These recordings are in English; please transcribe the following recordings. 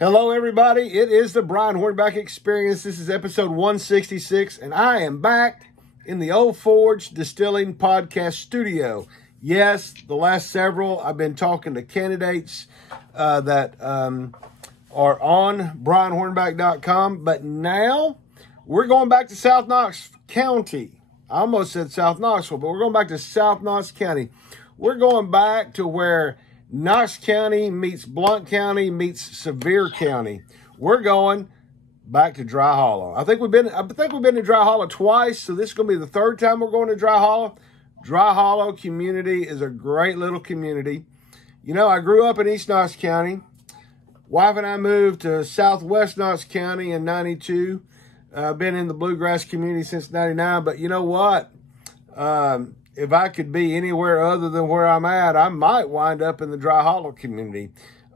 Hello, everybody. It is the Brian Hornback Experience. This is episode 166, and I am back in the Old Forge Distilling Podcast Studio. Yes, the last several, I've been talking to candidates that are on brianhornback.com, but now we're going back to South Knox County. I almost said South Knoxville, but we're going back to South Knox County. We're going back to where Knox County meets Blount County meets Sevier County. We're going back to Dry Hollow. I think we've been to Dry Hollow twice, so this is going to be the third time we're going to Dry Hollow. Dry Hollow community is a great little community. You know, I grew up in East Knox County. Wife and I moved to Southwest Knox County in '92. I've been in the bluegrass community since '99, but you know what? If I could be anywhere other than where I'm at, I might wind up in the Dry Hollow community,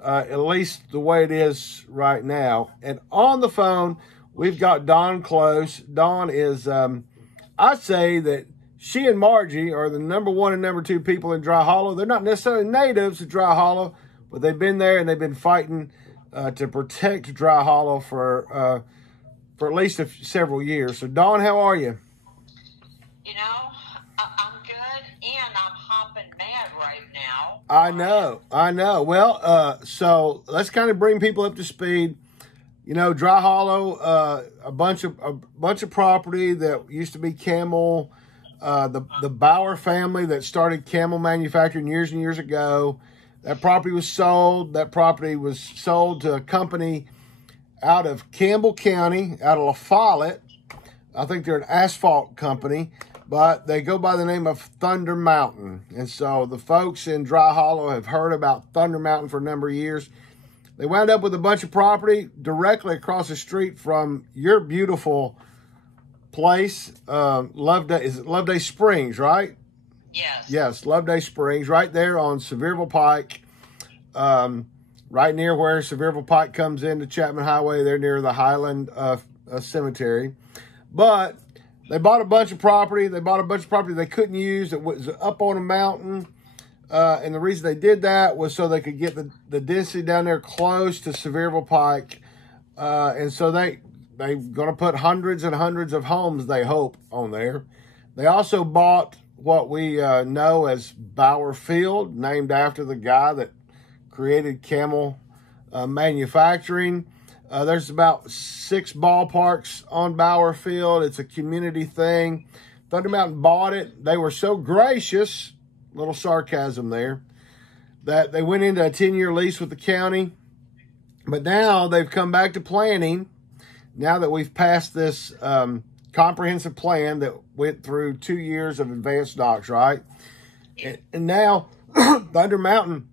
at least the way it is right now. And on the phone, we've got Dawn Close. Dawn is, I say that she and Margie are the number one and number two people in Dry Hollow. They're not necessarily natives of Dry Hollow, but they've been there and they've been fighting to protect Dry Hollow for at least several years. So, Dawn, how are you? You know, I'm good, and I'm hopping mad right now. I know. Well, so let's kind of bring people up to speed. You know, Dry Hollow, a bunch of property that used to be camel. The Bauer family that started camel manufacturing years and years ago. That property was sold. That property was sold to a company out of Campbell County, out of La Follette. I think they're an asphalt company, but they go by the name of Thunder Mountain. And so the folks in Dry Hollow have heard about Thunder Mountain for a number of years. They wound up with a bunch of property directly across the street from your beautiful place, Loveday Springs, right? Yes. Yes, Loveday Springs, right there on Sevierville Pike, right near where Sevierville Pike comes into Chapman Highway. They're near the Highland Cemetery. But they bought a bunch of property. They bought a bunch of property they couldn't use. It was up on a mountain. And the reason they did that was so they could get the density down there close to Sevierville Pike. And so they're going to put hundreds and hundreds of homes, they hope, on there. They also bought what we know as Bauer Field, named after the guy that created camel manufacturing. There's about 6 ballparks on Bauer Field. It's a community thing. Thunder Mountain bought it. They were so gracious, little sarcasm there, that they went into a 10-year lease with the county. But now they've come back to planning. Now that we've passed this comprehensive plan that went through 2 years of advanced docs, right? And now Thunder Mountain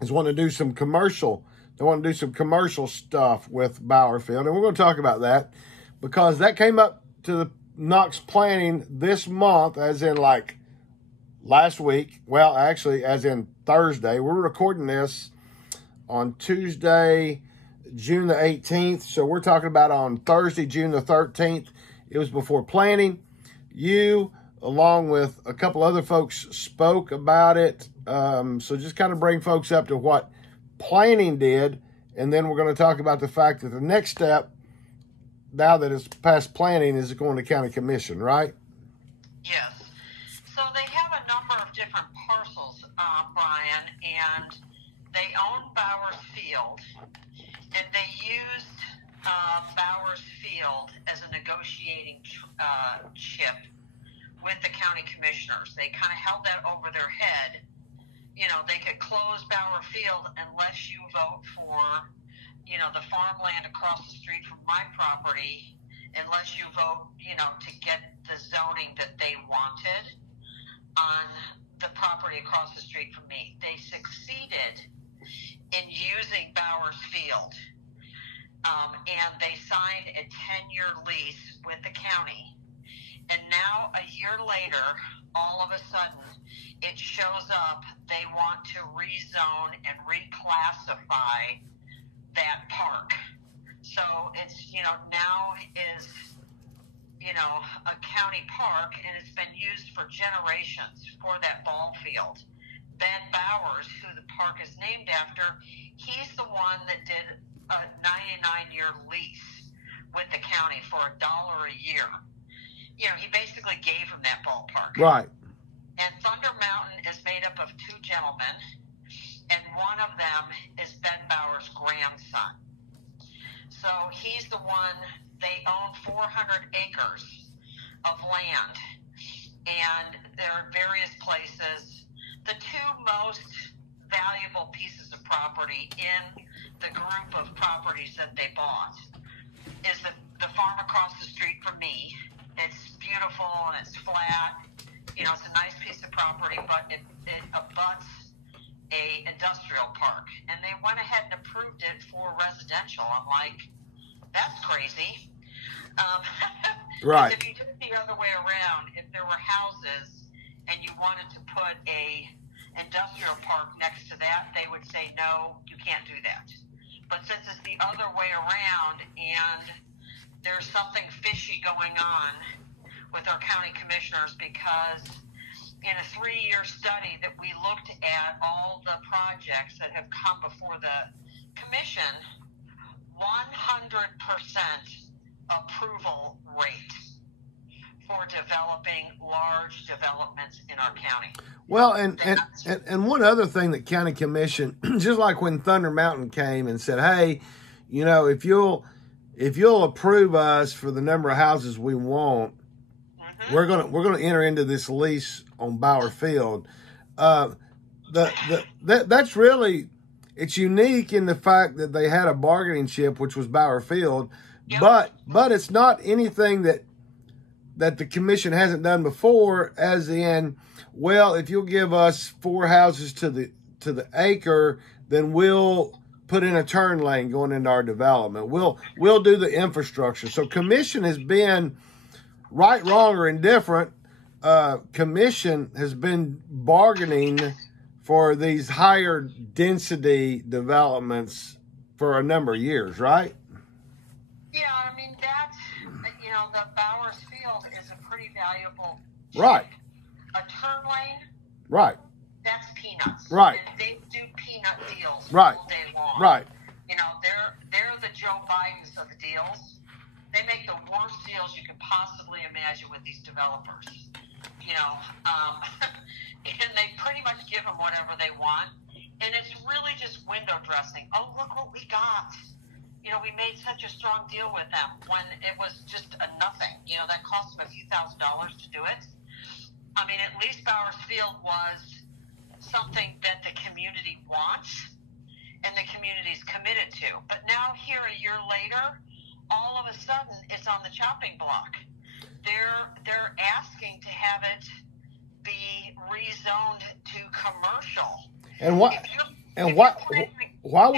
is wanting to do some commercial. They want to do some commercial stuff with Bauer Field. And we're going to talk about that because that came up to the Knox planning this month, as in like last week. Well, actually, as in Thursday. We're recording this on Tuesday, June the 18th. So we're talking about on Thursday, June the 13th. It was before planning. You, along with a couple other folks, spoke about it. So just kind of bring folks up to what planning did. And then we're going to talk about the fact that the next step, now that it's past planning, is going to county commission, right? Yes. So they have a number of different parcels, Brian, and they own Bauer's Field, and they used Bauer's Field as a negotiating chip with the county commissioners. They kind of held that over their head. You know, they could close Bauer Field unless you vote for, you know, the farmland across the street from my property, unless you vote, you know, to get the zoning that they wanted on the property across the street from me. They succeeded in using Bauer's Field. And they signed a 10-year lease with the county. And now, a year later, all of a sudden, it shows up they want to rezone and reclassify that park. So it's, you know, now is, you know, a county park, and it's been used for generations for that ball field. Ben Bowers, who the park is named after, he's the one that did 5-year lease with the county for $1 a year. You know, he basically gave him that ballpark. Right. And Thunder Mountain is made up of 2 gentlemen, and one of them is Ben Bauer's grandson. So he's the one, they own 400 acres of land, and there are various places. The 2 most valuable pieces of property in the group of properties that they bought is the farm across the street from me. It's beautiful and it's flat. You know, it's a nice piece of property, but it abuts a industrial park, and they went ahead and approved it for residential. I'm like, that's crazy. Right. If you did it the other way around, if there were houses and you wanted to put a industrial park next to that, they would say, no, you can't do that. But since it's the other way around and there's something fishy going on with our county commissioners, because in a 3-year study that we looked at all the projects that have come before the commission, 100% approval rate for developing large developments in our county. Well, and one other thing that county commission, just like when Thunder Mountain came and said, hey, you know, if you'll approve us for the number of houses we want, we're gonna enter into this lease on Bauer Field. That's really, it's unique in the fact that they had a bargaining chip, which was Bauer Field, yep. but it's not anything that the commission hasn't done before. As in, well, if you'll give us 4 houses to the acre, then we'll put in a turn lane going into our development. We'll do the infrastructure. So commission has been, right, wrong, or indifferent, commission has been bargaining for these higher density developments for a number of years, right? Yeah, I mean, that's, you know, the Bowers Field is a pretty valuable chip. Right. A turn lane, right, that's peanuts. Right. And they do peanut deals right. all day long. Right. You know, they're the Joe Bidens of the deals. They make the worst deals you could possibly imagine with these developers. You know, and they pretty much give them whatever they want. And it's really just window dressing. Oh, look what we got. You know, we made such a strong deal with them when it was just a nothing. You know, that cost them a few $1,000s to do it. I mean, at least Bowers Field was something that the community wants and the community's committed to. But now here a year later, all of a sudden it's on the chopping block. They're asking to have it be rezoned to commercial. And what? And what? Why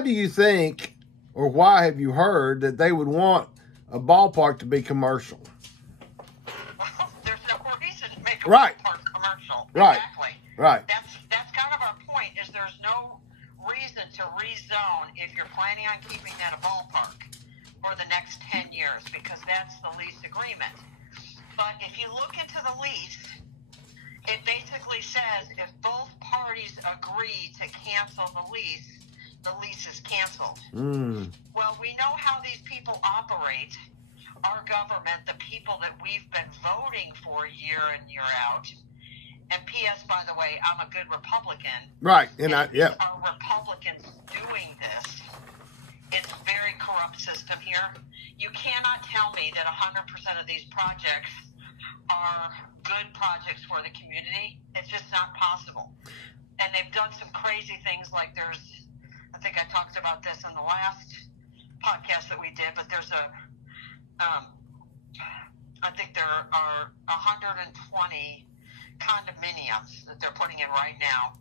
do you think, or why have you heard that they would want a ballpark to be commercial? Well, there's no reason to make a right. ballpark commercial. Right. Exactly. Right. That's kind of our point. Is there's no reason to rezone if you're planning on keeping that a ballpark for the next 10 years, because that's the lease agreement. But if you look into the lease, it basically says if both parties agree to cancel the lease is canceled. Well, we know how these people operate. Our government, the people that we've been voting for year in, year out. And P.S., by the way, I'm a good Republican. Right. And are Republicans doing this? It's a very corrupt system here. You cannot tell me that 100% of these projects are good projects for the community. It's just not possible. And they've done some crazy things, like I think I talked about this in the last podcast that we did, but there's I think there are 120 condominiums that they're putting in right now.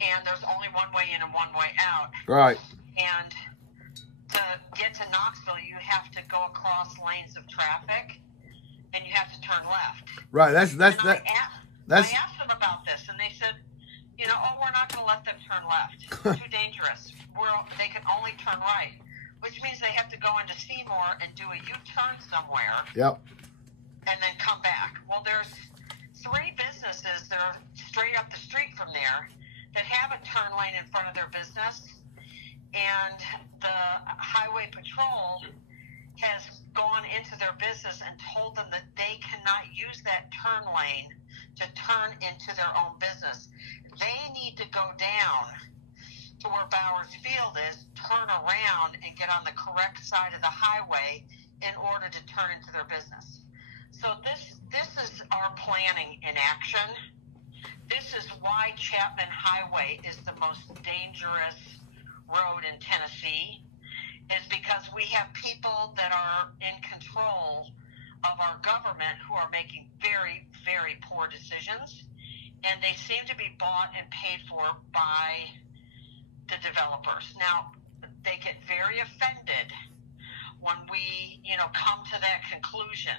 And there's only one way in and one way out. Right. And to get to Knoxville, you have to go across lanes of traffic, and you have to turn left. Right. I asked them about this, and they said, you know, we're not going to let them turn left. It's too dangerous. They can only turn right, which means they have to go into Seymour and do a U-turn somewhere. Yep. And then come back. Well, there's 3 businesses that are straight up the street from there that have a turn lane in front of their business, and the highway patrol has gone into their business and told them that they cannot use that turn lane to turn into their own business. They need to go down to where Bowers Field is, turn around, and get on the correct side of the highway in order to turn into their business. So this is our planning in action. This is why Chapman Highway is the most dangerous road in Tennessee, is because we have people that are in control of our government who are making very, very poor decisions, and they seem to be bought and paid for by the developers. Now, they get very offended when we, come to that conclusion.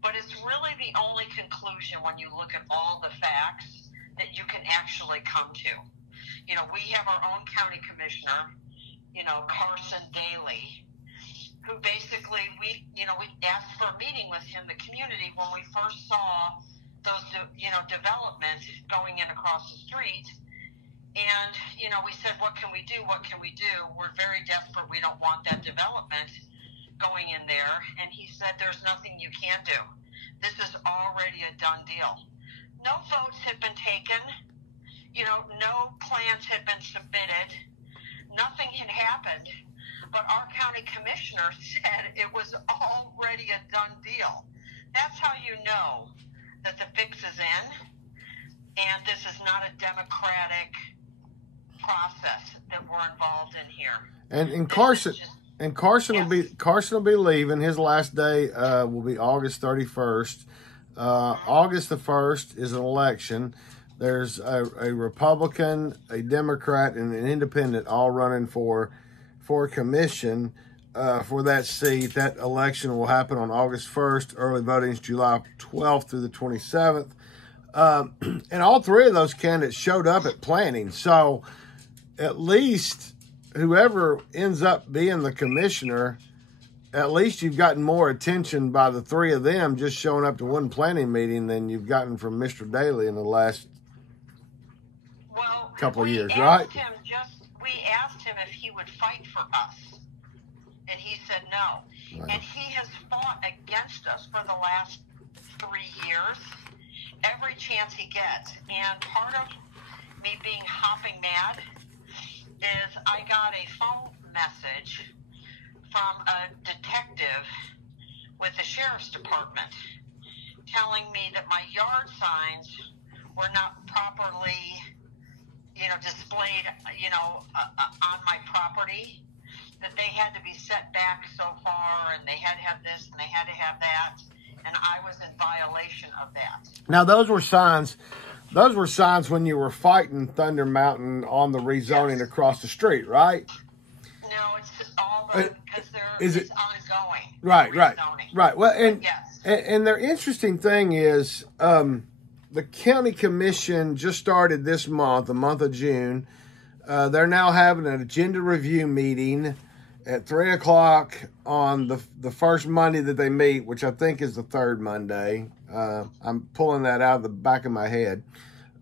But it's really the only conclusion when you look at all the facts that you can actually come to. We have our own county commissioner, Carson Daly, who basically we asked for a meeting with him, the community, when we first saw those, development going in across the street. And, we said, what can we do? What can we do? We're very desperate. We don't want that development going in there. And he said, there's nothing you can do. This is already a done deal. No votes had been taken. No plans had been submitted. Nothing had happened. But our county commissioner said it was already a done deal. That's how you know that the fix is in. And this is not a democratic process that we're involved in here. And Carson yes. will be leaving. His last day will be August 31st. August the 1st is an election. There's a Republican, a Democrat, and an independent all running for commission for that seat. That election will happen on August 1st. Early voting is July 12th through the 27th. And all three of those candidates showed up at planning. So at least whoever ends up being the commissioner, at least you've gotten more attention by the three of them just showing up to one planning meeting than you've gotten from Mr. Daly in the last couple of years, right? We asked him if he would fight for us, and he said no. Wow. And he has fought against us for the last 3 years, every chance he gets. And part of me being hopping mad is I got a phone message from a detective with the sheriff's department telling me that my yard signs were not properly, displayed, on my property, that they had to be set back so far, and they had to have this, and they had to have that, and I was in violation of that. Now, those were signs when you were fighting Thunder Mountain on the rezoning across the street, right? No, it's all because it's ongoing. Right. Well, and yes. and their interesting thing is the county commission just started this month, the month of June. They're now having an agenda review meeting at 3 o'clock on the first Monday that they meet, which I think is the third Monday. I'm pulling that out of the back of my head.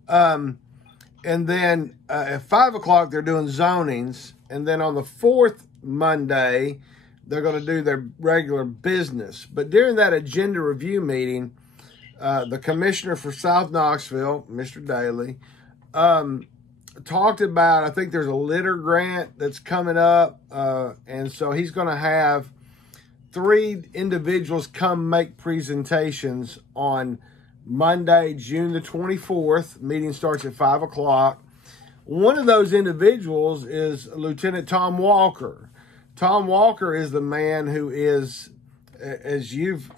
And then at 5 o'clock, they're doing zonings. And then on the fourth Monday, they're going to do their regular business. But during that agenda review meeting, the commissioner for South Knoxville, Mr. Daly, talked about, I think there's a litter grant that's coming up. And so he's going to have 3 individuals come make presentations on Monday, June the 24th. Meeting starts at 5 o'clock. One of those individuals is Lieutenant Tom Walker. Tom Walker is the man who is, as you've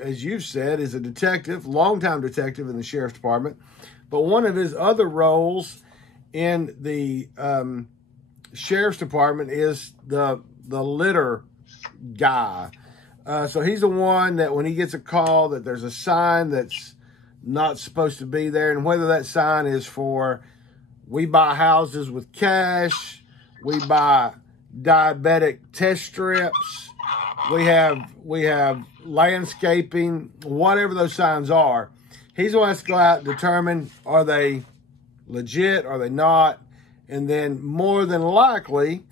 said, is a detective, longtime detective in the sheriff's department. But one of his other roles in the sheriff's department is the litter guy. So he's the one that when he gets a call that there's a sign that's not supposed to be there, and whether that sign is for we buy houses with cash, we buy diabetic test strips, we have landscaping, whatever those signs are, he's the one that's go out and determine, are they legit, are they not, And then more than likely,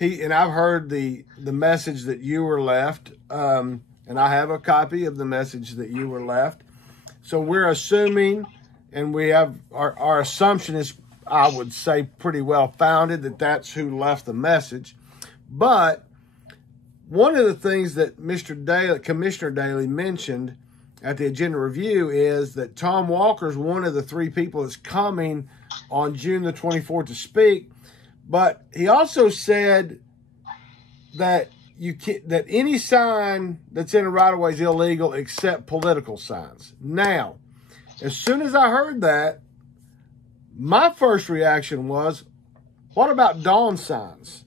and I've heard the message that you were left, and I have a copy of the message that you were left. So we're assuming, and we have our assumption is, I would say, pretty well founded, that that's who left the message. But one of the things that Commissioner Daly mentioned at the agenda review is that Tom Walker's one of the 3 people that's coming on June the 24th to speak. But he also said that that any sign that's in a right-of-way is illegal except political signs. Now, as soon as I heard that, my first reaction was, what about dawn signs?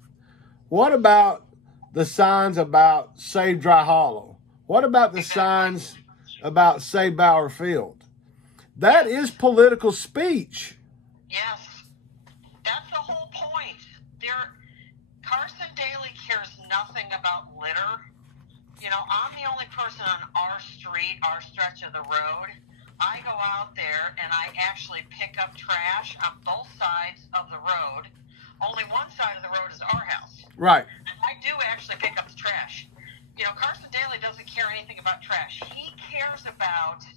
What about the signs about Save Dry Hollow? What about the signs about Save Bauer Field? That is political speech. Yes, that's the whole point. Carson Daly cares nothing about litter. You know, I'm the only person on our street, our stretch of the road. I go out there and I actually pick up trash on both sides of the road. Only one side of the road is our house. Right. And I do actually pick up the trash. You know, Carson Daly doesn't care anything about trash. He cares about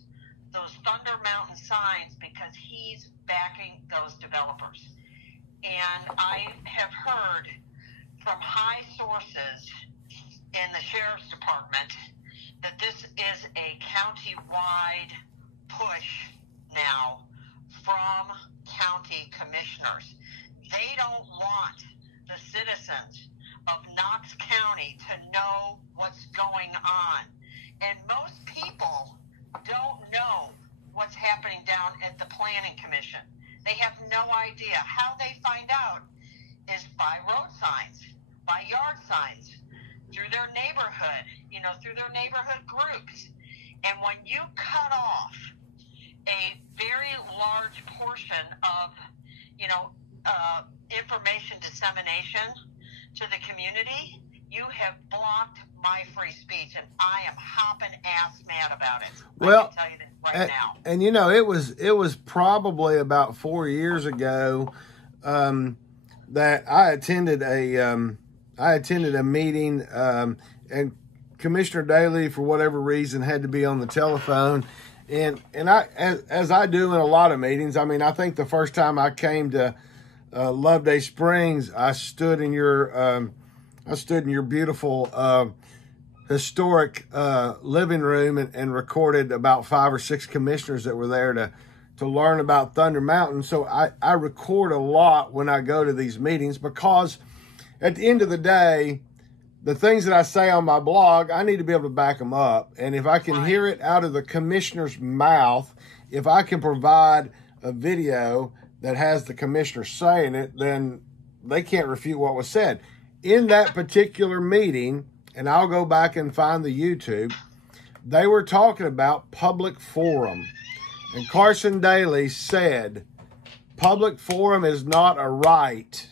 those Thunder Mountain signs because he's backing those developers. And I have heard from high sources in the Sheriff's Department that this is a county-wide push now from county commissioners. They don't want the citizens of Knox County to know what's going on. And most people don't know what's happening down at the Planning Commission. They have no idea. How they find out is by road signs, by yard signs, through their neighborhood, through their neighborhood groups. And when you cut off a very large portion of, information dissemination to the community, you have blocked my free speech, and I am hopping ass mad about it. Well, I can tell you this right now. And it was probably about 4 years ago that I attended a meeting, and Commissioner Daly, for whatever reason, had to be on the telephone. And I, as I do in a lot of meetings, I mean, I think the first time I came to Loveday Springs, I stood in your beautiful historic living room and recorded about 5 or 6 commissioners that were there to learn about Thunder Mountain. So I record a lot when I go to these meetings, because at the end of the day, the things that I say on my blog, I need to be able to back them up. And if I can hear it out of the commissioner's mouth, if I can provide a video that has the commissioner saying it, then they can't refute what was said. In that particular meeting, and I'll go back and find the YouTube, they were talking about public forum. And Carson Daly said, public forum is not a right.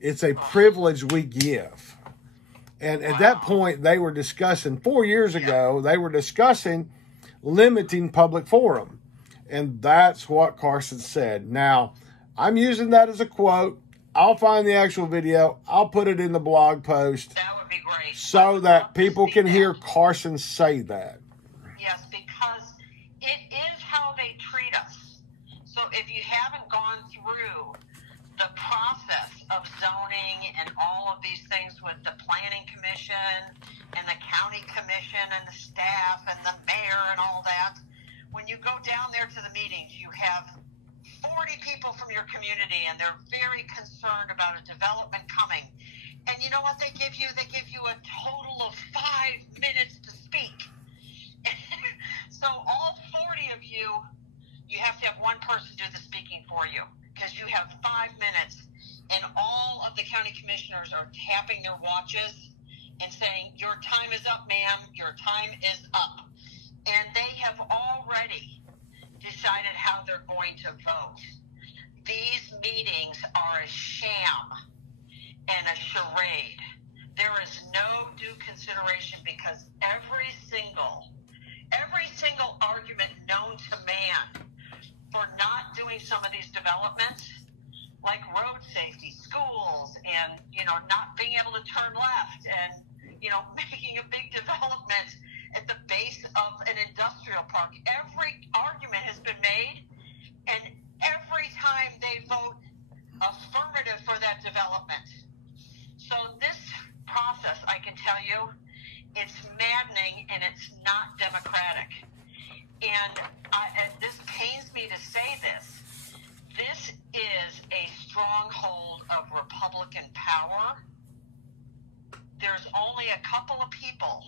It's a privilege we give. And at that point, they were discussing, 4 years ago, they were discussing limiting public forum. And that's what Carson said. Now, I'm using that as a quote. I'll find the actual video. I'll put it in the blog post. That would be great. So that people can hear Carson say that. Yes, because it is how they treat us. So if you haven't gone through the process of zoning and all of these things with the Planning Commission and the County Commission and the staff and the mayor and all that, when you go down there to the meetings, you have 40 people from your community, and they're very concerned about a development coming. And you know what they give you? They give you a total of 5 minutes to speak. So all 40 of you have to have one person do the speaking for you, because you have 5 minutes, and all of the county commissioners are tapping their watches and saying, your time is up, ma'am, your time is up. And they have already decided how they're going to vote. These meetings are a sham and a charade. There is no due consideration, because every single argument known to man for not doing some of these developments, like not being able to turn left and, making a big development at the base of an industrial park. Every argument has been made, and every time they vote affirmative for that development. So this process, I can tell you, it's maddening and it's not democratic. And this pains me to say this. This is a stronghold of Republican power. There's only a couple of people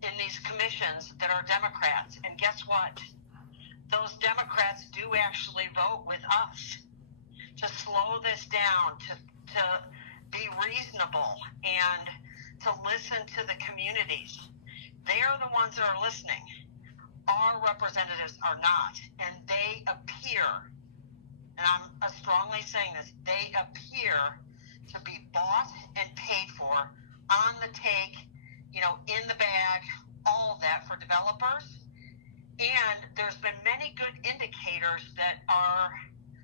in these commissions that are Democrats. And guess what? Those Democrats do actually vote with us to slow this down, to be reasonable, and to listen to the communities. They're the ones that are listening. Our representatives are not. And they appear, and I'm strongly saying this, they appear to be bought and paid for, on the take, in the bag, all of that for developers. And there's been many good indicators that our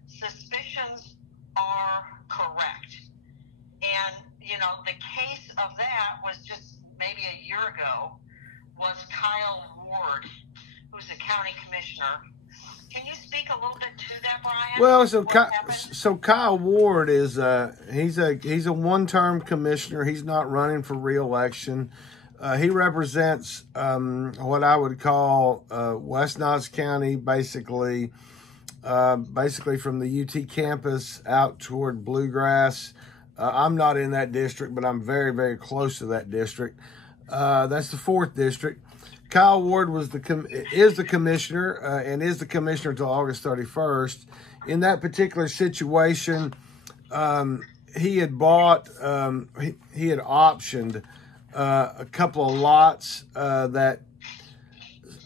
suspicions are correct. And, the case of that was just maybe a year ago, was Kyle Ward, who's a county commissioner. Can you speak a little bit to that, Brian? Well, so Kyle Ward is he's a one-term commissioner. He's not running for re-election. He represents what I would call West Knox County, basically from the UT campus out toward Bluegrass. I'm not in that district, but I'm very, very close to that district. That's the 4th district. Kyle Ward is the commissioner and is the commissioner until August 31st. In that particular situation, he had bought, he had optioned a couple of lots that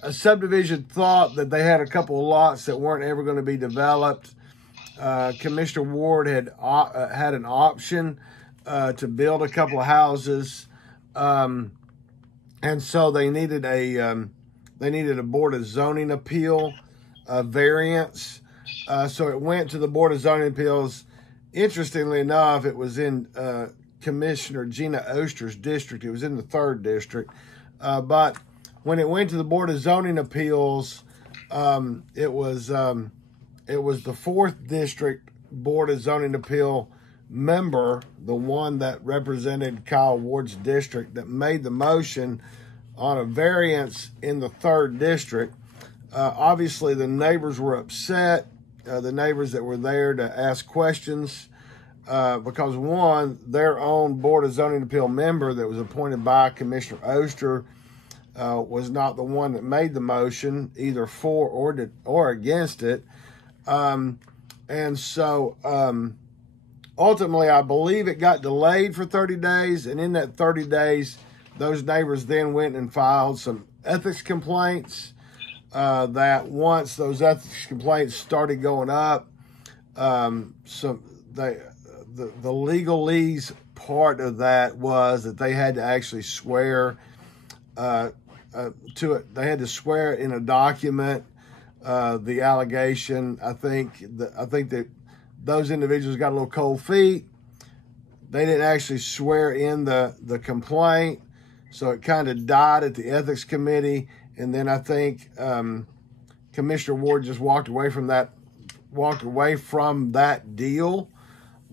a subdivision thought that they had a couple of lots that weren't ever going to be developed. Commissioner Ward had had an option to build a couple of houses. And so they needed a Board of Zoning Appeal variance. So it went to the Board of Zoning Appeals. Interestingly enough, it was in Commissioner Gina Oster's district. It was in the 3rd district. But when it went to the Board of Zoning Appeals, it was the 4th district Board of Zoning Appeal member, the one that represented Kyle Ward's district, that made the motion on a variance in the 3rd district. Obviously, the neighbors were upset, the neighbors that were there to ask questions, because one, their own Board of Zoning Appeal member that was appointed by Commissioner Oster was not the one that made the motion, either for or against it. And so ultimately, I believe it got delayed for 30 days. And in that 30 days, those neighbors then went and filed some ethics complaints. That once those ethics complaints started going up, the legalese part of that was that they had to actually swear to it. They had to swear in a document the allegation. I think that those individuals got a little cold feet. They didn't actually swear in the complaint, so it kind of died at the ethics committee. And then I think Commissioner Ward just walked away from that deal.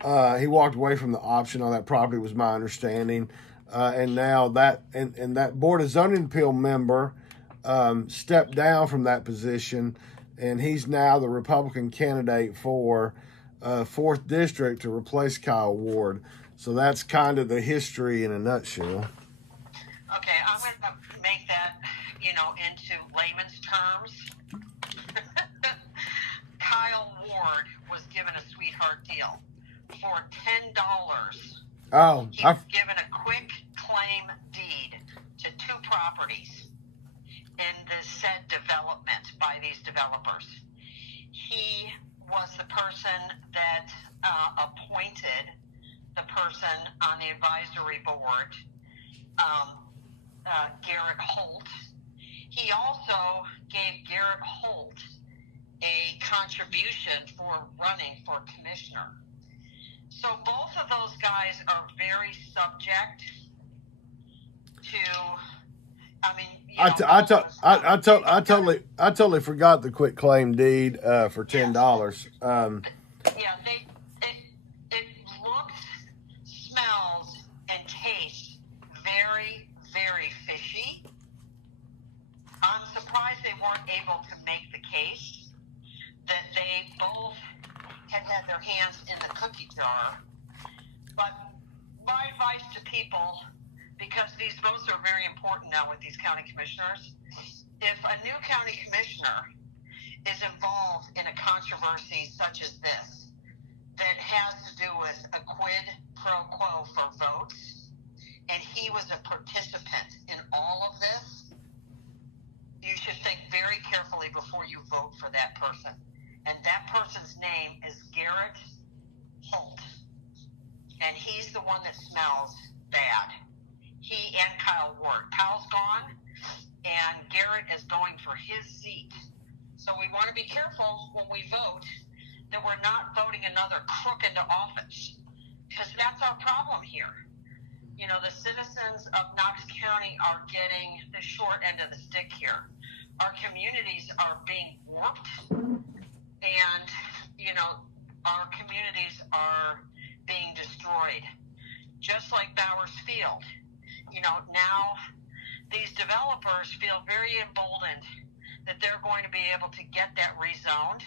He walked away from the option on that property, was my understanding. And now that Board of Zoning Appeal member stepped down from that position, and he's now the Republican candidate for 4th District to replace Kyle Ward. So that's kind of the history in a nutshell. Okay, I'm going to make that, into layman's terms. Kyle Ward was given a sweetheart deal for $10. Oh, he was given a quick claim deed to 2 properties in the said development by these developers. He was the person that appointed the person on the advisory board, Garrett Holt. He also gave Garrett Holt a contribution for running for commissioner. So both of those guys are very subject to. I mean, I totally forgot the quit claim deed for $10. Yeah, it looks, smells, and tastes very, very fishy. I'm surprised they weren't able to make the case that they both had their hands in the cookie jar. But my advice to people, because these votes are very important now with these county commissioners, if a new county commissioner is involved in a controversy such as this that has to do with a quid pro quo for votes, and he was a participant in all of this, you should think very carefully before you vote for that person. And that person's name is Garrett Holt. And he's the one that smells bad. He and Kyle Ward. Kyle's gone, and Garrett is going for his seat. So we want to be careful when we vote that we're not voting another crook into office, because that's our problem here. You know, the citizens of Knox County are getting the short end of the stick here. Our communities are being warped, and, you know, our communities are being destroyed, just like Bowers Field. You know, now these developers feel very emboldened that they're going to be able to get that rezoned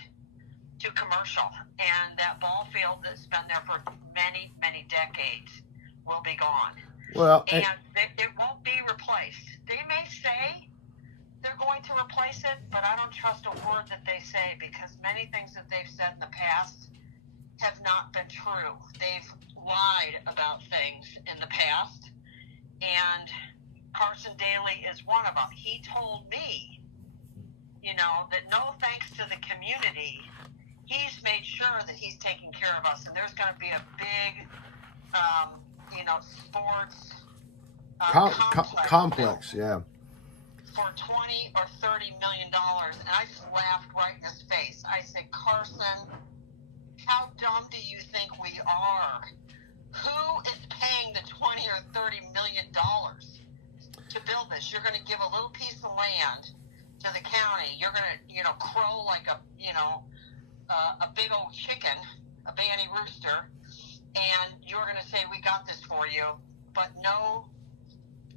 to commercial, and that ball field that's been there for many, many decades will be gone. Well, and it won't be replaced. They may say they're going to replace it, but I don't trust a word that they say, because many things that they've said in the past have not been true. They've lied about things in the past, and Carson Daly is one of them. He told me, you know, that no thanks to the community, he's made sure that he's taking care of us, and there's going to be a big, you know, sports complex, yeah, for $20 or $30 million. And I just laughed right in his face. I said, Carson, how dumb do you think we are? Who is paying the $20 or $30 million to build this? You're going to give a little piece of land to the county. You're going to, you know, crow like a, you know, a big old chicken, a banty rooster, and you're going to say, we got this for you. But no,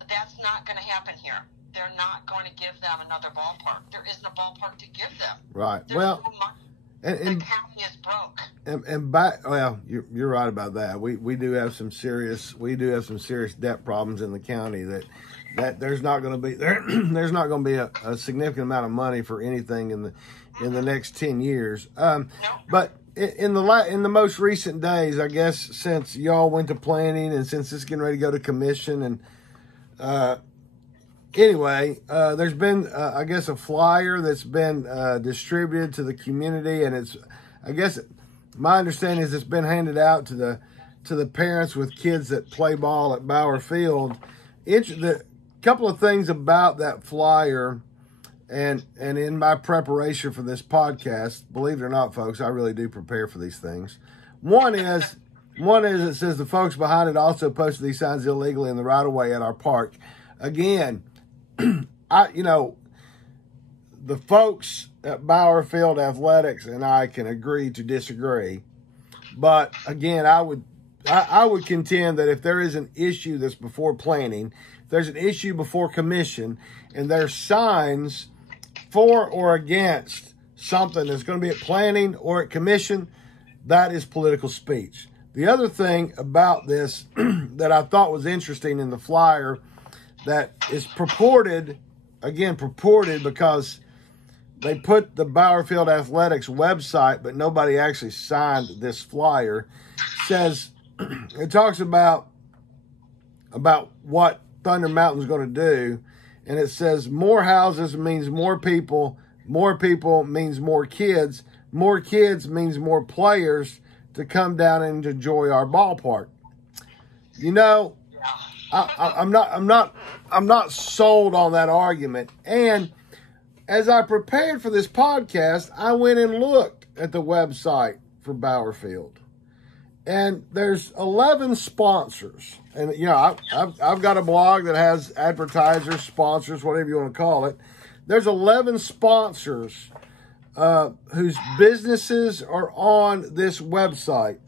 that's not going to happen here. They're not going to give them another ballpark. There isn't a ballpark to give them. Right. There's well, no money. and the county is broke. And back, well, you're right about that. We do have some serious debt problems in the county that there's not going to be there's not going to be a significant amount of money for anything in the next 10 years. No. But in the most recent days, I guess, since y'all went to planning and since it's getting ready to go to commission, and anyway, there's been I guess a flyer that's been distributed to the community, and it's, I guess, my understanding is it's been handed out to the parents with kids that play ball at Bauer Field. The couple of things about that flyer. And in my preparation for this podcast, believe it or not, folks, I really do prepare for these things. One is it says the folks behind it also posted these signs illegally in the right of way at our park. Again, the folks at Bauer Field Athletics and I can agree to disagree. But again, I would contend that if there is an issue that's before planning, if there's an issue before commission, and there's signs for or against something that's going to be at planning or at commission, that is political speech. The other thing about this that I thought was interesting in the flyer that is purported because they put the Bauer Field Athletics website, but nobody actually signed this flyer, says, it talks about what Thunder Mountain's going to do. And it says more houses means more people means more kids means more players to come down and enjoy our ballpark. You know, I'm not sold on that argument. And as I prepared for this podcast, I went and looked at the website for Bauer Field. And there's 11 sponsors. And, you know, I've got a blog that has advertisers, sponsors, whatever you want to call it. There's 11 sponsors whose businesses are on this website.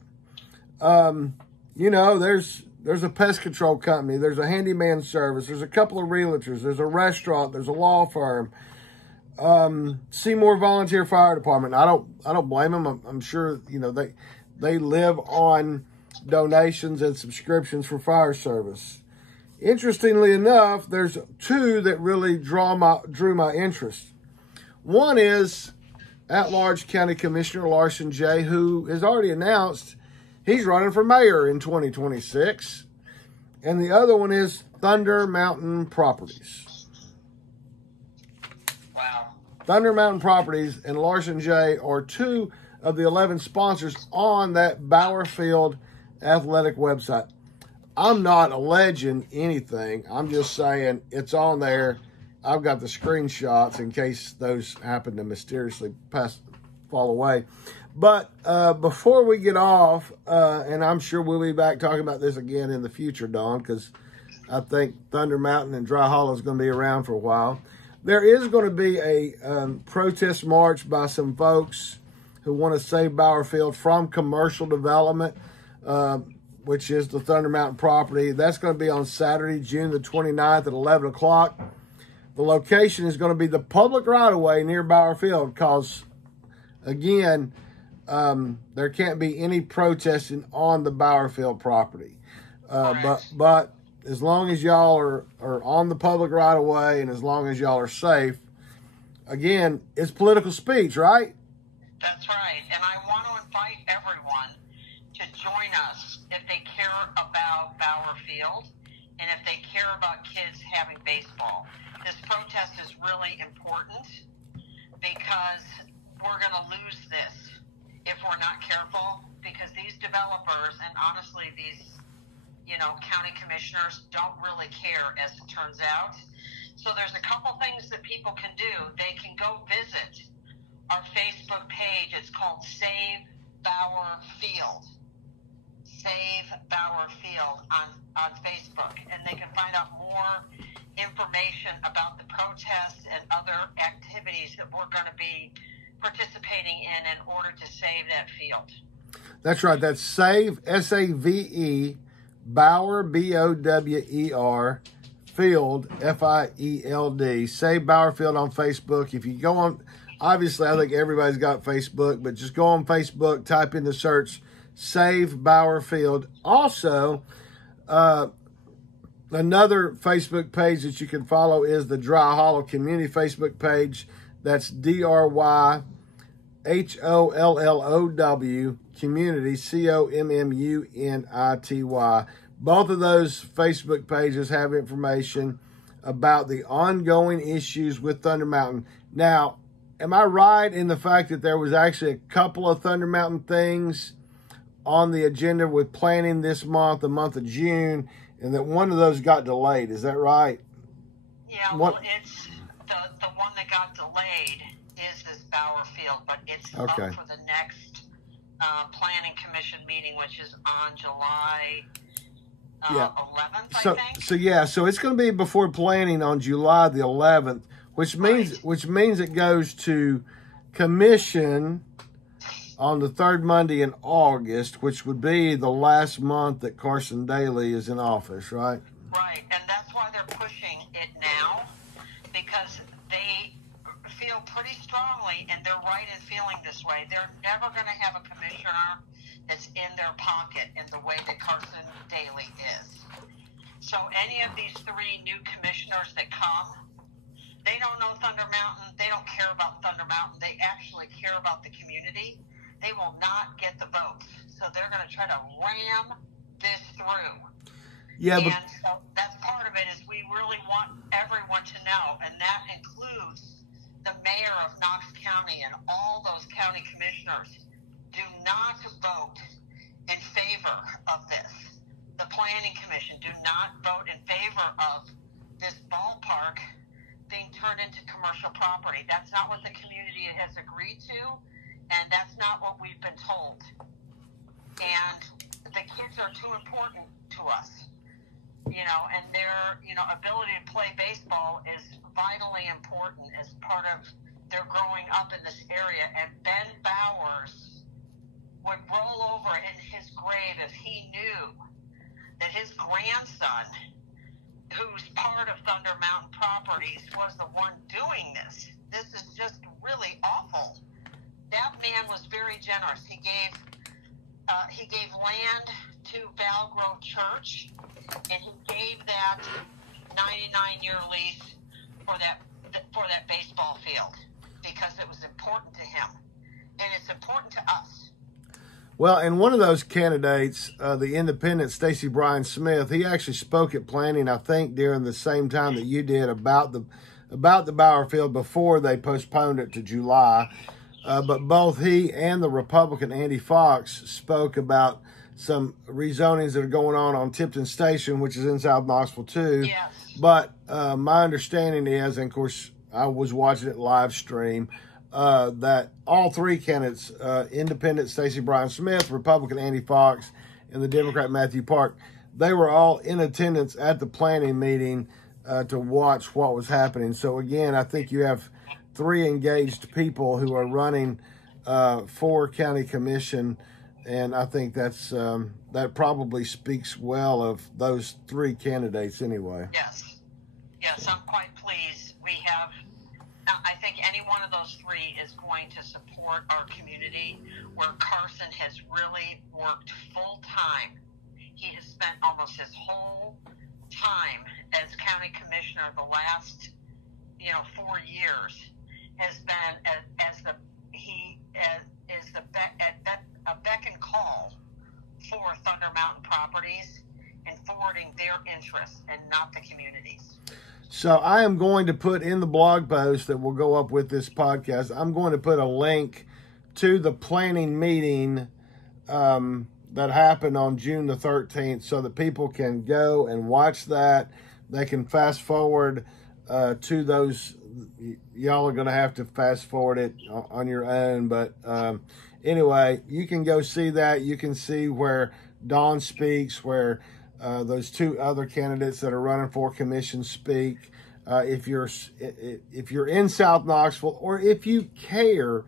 You know, there's a pest control company. There's a handyman service. There's a couple of realtors. There's a restaurant. There's a law firm. Seymour Volunteer Fire Department. I don't blame them. I'm sure, you know, they live on donations and subscriptions for fire service. Interestingly enough, there's two that really drew my interest. One is at-large County Commissioner Larson J., who has already announced he's running for mayor in 2026. And the other one is Thunder Mountain Properties. Wow. Thunder Mountain Properties and Larson J. are two of the 11 sponsors on that Bauer Field Athletic website. I'm not alleging anything. I'm just saying it's on there. I've got the screenshots in case those happen to mysteriously fall away. But before we get off, and I'm sure we'll be back talking about this again in the future, Don, because I think Thunder Mountain and Dry Hollow is going to be around for a while. There is going to be a protest march by some folks who want to save Bauer Field from commercial development, which is the Thunder Mountain property. That's going to be on Saturday, June the 29th at 11 o'clock. The location is going to be the public right-of-way near Bauer Field because, again, there can't be any protesting on the Bauer Field property. But as long as y'all are on the public right-of-way and as long as y'all are safe, again, it's political speech, right? That's right. And I want to invite everyone to join us if they care about Bauer Field and if they care about kids having baseball. This protest is really important because we're going to lose this if we're not careful, because these developers and honestly these, you know, county commissioners don't really care, as it turns out. So there's a couple things that people can do. They can go visit our Facebook page. It's called Save Bauer Field. Save Bauer Field on Facebook. And they can find out more information about the protests and other activities that we're going to be participating in order to save that field. That's right. That's Save, S-A-V-E, Bauer, B-O-W-E-R, Field, F-I-E-L-D. Save Bauer Field on Facebook. If you go on, obviously I think everybody's got Facebook, but just go on Facebook, type in the search, Save Bauer Field. Also, another Facebook page that you can follow is the Dry Hollow Community Facebook page. That's DRYHOLLOW Community, COMMUNITY. Both of those Facebook pages have information about the ongoing issues with Thunder Mountain. Now, am I right in the fact that there was actually a couple of Thunder Mountain things on the agenda with planning this month, the month of June, and that one of those got delayed? Is that right? Yeah, well, it's the one that got delayed is this Bauer Field, but it's up for the next Planning Commission meeting, which is on July 11th, I think. So it's going to be before planning on July the 11th, which means it goes to commission on the third Monday in August, which would be the last month that Carson Daly is in office, right? Right, and that's why they're pushing it now, because they feel pretty strongly, and they're right in feeling this way. They're never going to have a commissioner that's in their pocket in the way that Carson Daly is. So any of these three new commissioners that come, they don't know Thunder Mountain. They don't care about Thunder Mountain. They actually care about the community. They will not get the votes. So they're going to try to ram this through. Yeah, and so that's part of it is we really want everyone to know, and that includes the mayor of Knox County and all those county commissioners. Do not vote in favor of this. The Planning Commission, do not vote in favor of this ballpark being turned into commercial property. That's not what the community has agreed to, and that's not what we've been told. And flags are too important to us, and their, ability to play baseball is vitally important as part of their growing up in this area. And Ben Bowers would roll over in his grave if he knew that his grandson, who's part of Thunder Mountain Properties, was the one doing this. This is just really awful. That man was very generous. He gave land to Val Grove Church, and he gave that 99-year lease for that baseball field because it was important to him, and it's important to us. Well, and one of those candidates, the independent Stacey Bryan Smith, he actually spoke at planning, I think, during the same time that you did about the Bauer Field before they postponed it to July. But both he and the Republican Andy Fox spoke about some rezonings that are going on Tipton Station, which is in South Knoxville too. Yes. But my understanding is, and of course I was watching it live stream, that all three candidates, independent Stacey Bryan Smith, Republican Andy Fox, and the Democrat Matthew Park, they were all in attendance at the planning meeting to watch what was happening. So again, I think you have three engaged people who are running for county commission, and I think that's that probably speaks well of those three candidates anyway. Yes, I'm quite pleased. We have, I think any one of those three is going to support our community, where Carson has really worked full time. He has spent almost his whole time as county commissioner the last 4 years has been a beck and call for Thunder Mountain Properties and forwarding their interests and not the community's. So I am going to put in the blog post that will go up with this podcast, I'm going to put a link to the planning meeting that happened on June the 13th so that people can go and watch that. They can fast forward to those. Y'all are going to have to fast forward it on your own. But anyway, you can go see that. You can see where Dawn speaks, where those two other candidates that are running for commission speak. If you're in South Knoxville, or if you care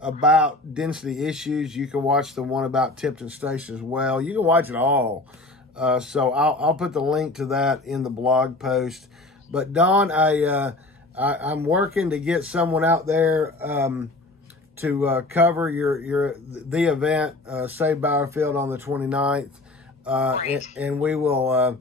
about density issues, you can watch the one about Tipton Station as well. You can watch it all. So I'll put the link to that in the blog post. But Dawn, I'm working to get someone out there to cover the event, Save Bauer Field on the 29th. And we will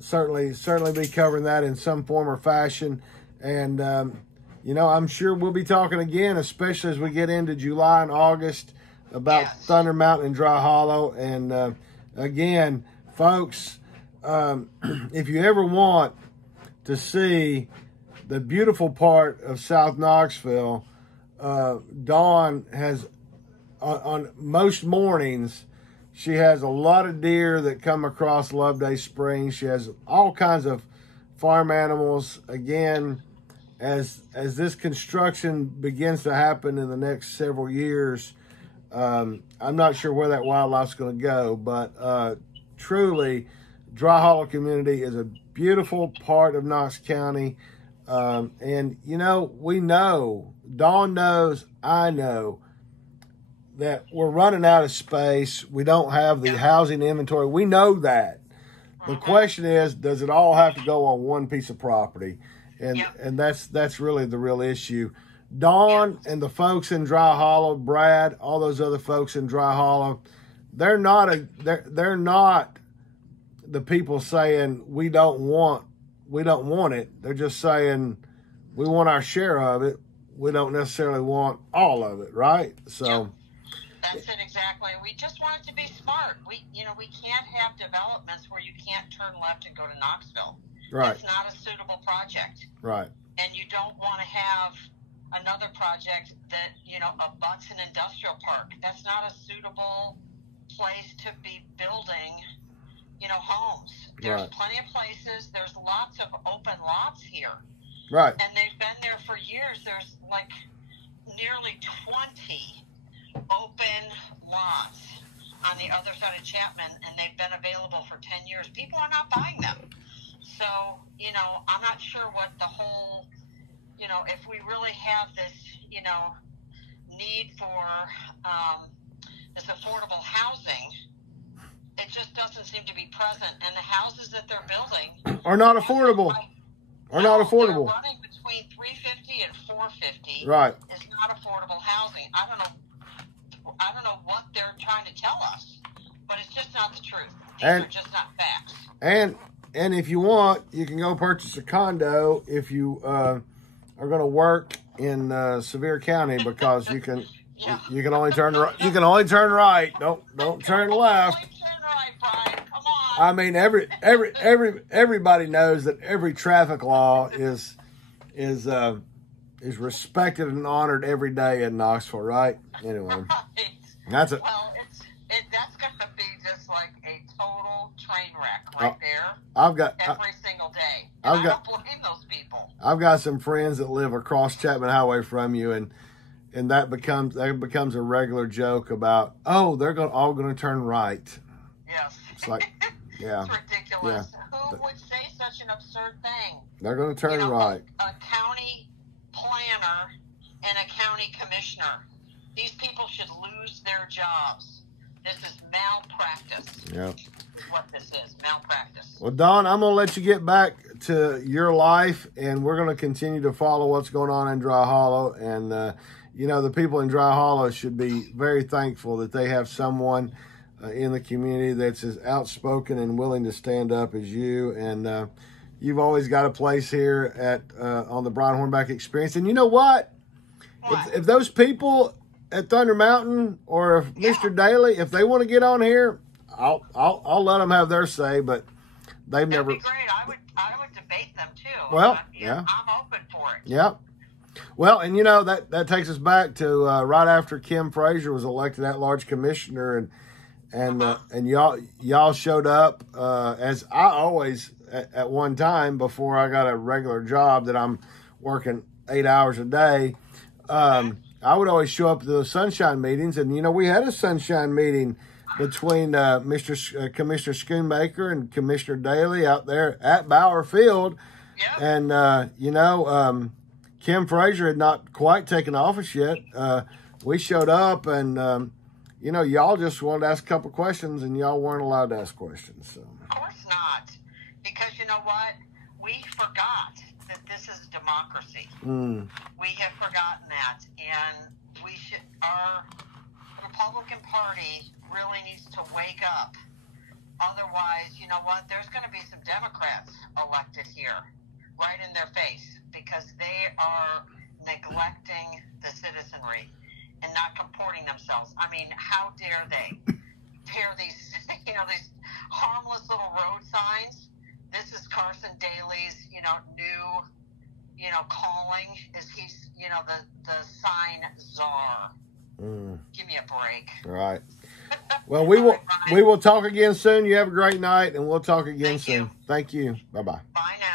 certainly be covering that in some form or fashion. And, I'm sure we'll be talking again, especially as we get into July and August, about Thunder Mountain and Dry Hollow. And, again, folks, if you ever want to see the beautiful part of South Knoxville, Dawn has, on most mornings, she has a lot of deer that come across Loveday Springs. She has all kinds of farm animals. Again, as this construction begins to happen in the next several years, I'm not sure where that wildlife's going to go, but truly, Dry Hollow community is a beautiful part of Knox County. And, we know, Dawn knows, I know, that we're running out of space. We don't have the housing inventory. We know that. The question is, does it all have to go on one piece of property? And that's really the real issue. Dawn and the folks in Dry Hollow, Brad, all those other folks in Dry Hollow, they're not the people saying we don't want it. They're just saying we want our share of it. We don't necessarily want all of it, right? So that's it exactly. We just want it to be smart. We can't have developments where you can't turn left and go to Knoxville. Right. It's not a suitable project. Right. And you don't want to have another project that, abuts an industrial park. That's not a suitable place to be building, homes. There's plenty of places. There's lots of open lots here. Right. And they've been there for years. There's like nearly 20 open lots on the other side of Chapman, and they've been available for 10 years. People are not buying them. So, you know, I'm not sure what the whole, you know, if we really have this, you know, need for this affordable housing, it just doesn't seem to be present. And the houses that they're building are not affordable. Are not affordable. They're running between $350 and $450. Right. It's not affordable housing. I don't know what they're trying to tell us, but it's just not the truth. These are just not facts. And if you want, you can go purchase a condo if you are going to work in Sevier County, because you can you can only turn right. You can only turn right. Don't turn left. Only turn right, Brian. Come on. I mean, everybody knows that every traffic law is respected and honored every day in Knoxville, right? Anyway, right. That's it. Well, that's going to be just like a total train wreck right there. I've got every single day. I don't blame those people. I've got some friends that live across Chapman Highway from you, and that becomes a regular joke about, oh, they're all going to turn right. Yes. It's like, yeah, it's ridiculous. Yeah. Who would say such an absurd thing? They're going to turn right. A county planner and a county commissioner. These people should lose their jobs. This is malpractice. Yeah. What this is, malpractice. Well, Don, I'm going to let you get back to your life, and we're going to continue to follow what's going on in Dry Hollow. And, you know, the people in Dry Hollow should be very thankful that they have someone in the community that's as outspoken and willing to stand up as you. And you've always got a place here at on the Brian Hornback Experience. And you know what? If those people at Thunder Mountain, or if Mr. Daly, if they want to get on here, I'll let them have their say, but they've never. That'd be great. I would debate them too. Well, yeah, I'm open for it. Yeah. Well, and you know that takes us back to right after Kim Frazier was elected at-large commissioner, and y'all showed up as I always at one time before I got a regular job that I'm working 8 hours a day. I would always show up to those sunshine meetings, and, you know, we had a sunshine meeting between Commissioner Schoonmaker and Commissioner Daly out there at Bauer Field. Yep. And, you know, Kim Frazier had not quite taken office yet. We showed up, and, you know, y'all just wanted to ask a couple questions, and y'all weren't allowed to ask questions. So. Of course not. Because you know what? We forgot that this is democracy. We have forgotten that, and our Republican Party really needs to wake up. Otherwise, you know what? There's going to be some Democrats elected here, right in their face, because they are neglecting the citizenry and not comporting themselves. I mean, how dare they tear these, you know, these harmless little road signs? This is Carson Daly's, you know, new, you know, calling. Is he's, you know, the sign czar. Give me a break. All right. Well, we will talk again soon. You have a great night, and we'll talk again soon. Thank you. Bye-bye. Bye now.